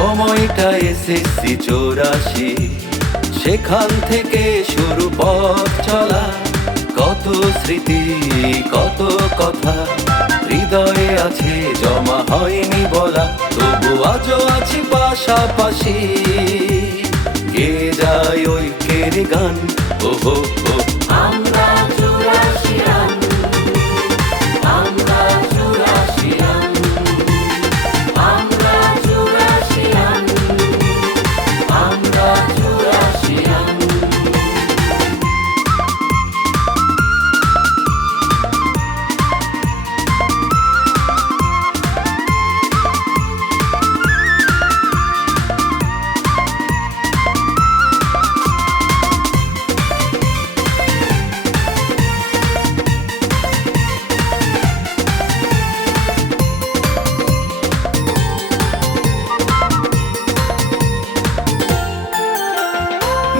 সময়টা এসএসসি 84, সেখান থেকে শুরু পথ চলা। কত স্মৃতি, কত কথা হৃদয়ে আছে, জমা হয়নি বলা। তবু আজও আছি পাশাপাশি, গেয়ে যায় ঐক্যের গান। ওহো হো, আমরা চুরাশিয়ান, আমরা চুরাশিয়ান, আমরা চুরাশিয়ান, আমরা চুরাশিয়ান।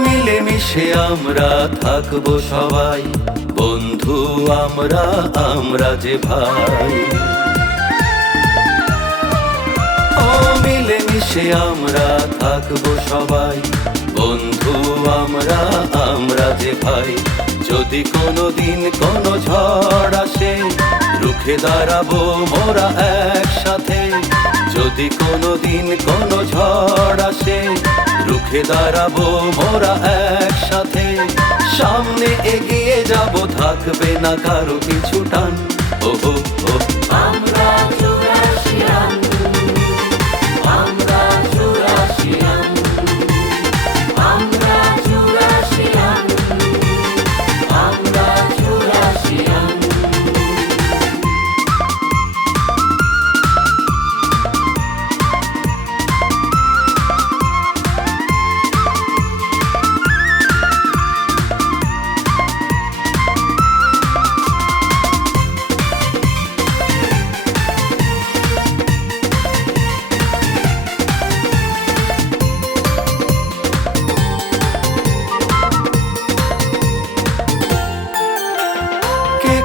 মিলেমিশে আমরা থাকবো সবাই, বন্ধু আমরা, আমরা যে ভাই। ও মিলেমিশে আমরা থাকবো সবাই, বন্ধু আমরা, আমরা যে ভাই। যদি কোনোদিন কোনো ঝড় আসে, রুখে দাঁড়াবো মোরা একসাথে। যদি কোনোদিন কোনো ঝড় আসে, রুখে দাঁড়াবো মোরা একসাথে। সামনে এগিয়ে যাব, থাকবে না কারো কিছু টান। ওহো হো, আমরা চুরাশিয়ান, আমরা চুরাশিয়ান, আমরা চুরাশিয়ান, আমরা চুরাশিয়ান।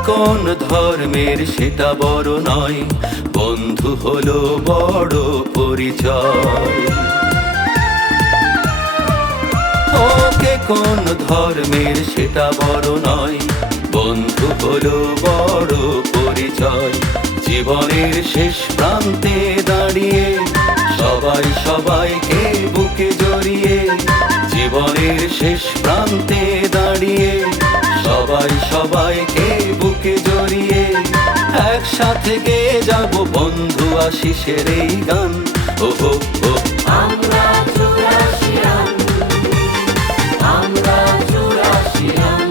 কোন ধর্মের সেটা বড় নয়, বন্ধু হলো বড় পরিচয়। ওকে কোন ধর্মের সেটা বড় নয়, বন্ধু হলো বড় পরিচয়। জীবনের শেষ প্রান্তে দাঁড়িয়ে সবাই সবাইকে বুকে জড়িয়ে, জীবনের শেষ প্রান্তে দাঁড়িয়ে সবাই সবাইকে বুকে জড়িয়ে, একসাথে গেয়ে যাব বন্ধু আশিসের এই গান। ওহো হো, আমরা চুরাশিয়ান, আমরা চুরাশিয়ান,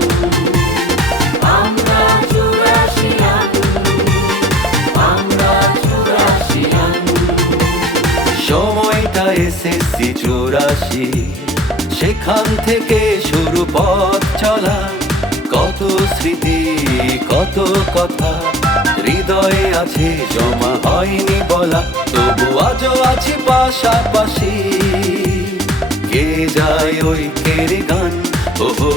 আমরা চুরাশিয়ান, আমরা চুরাশিয়ান। সময়টা এসএসসি 84, সেখান থেকে শুরু পথ চলা। কত স্মৃতি, কত কথা হৃদয়ে আছে, জমা হয়নি বলা। তবু আজও আছি পাশাপাশি, গেয়ে যায় ঐক্যের গান। ওহো।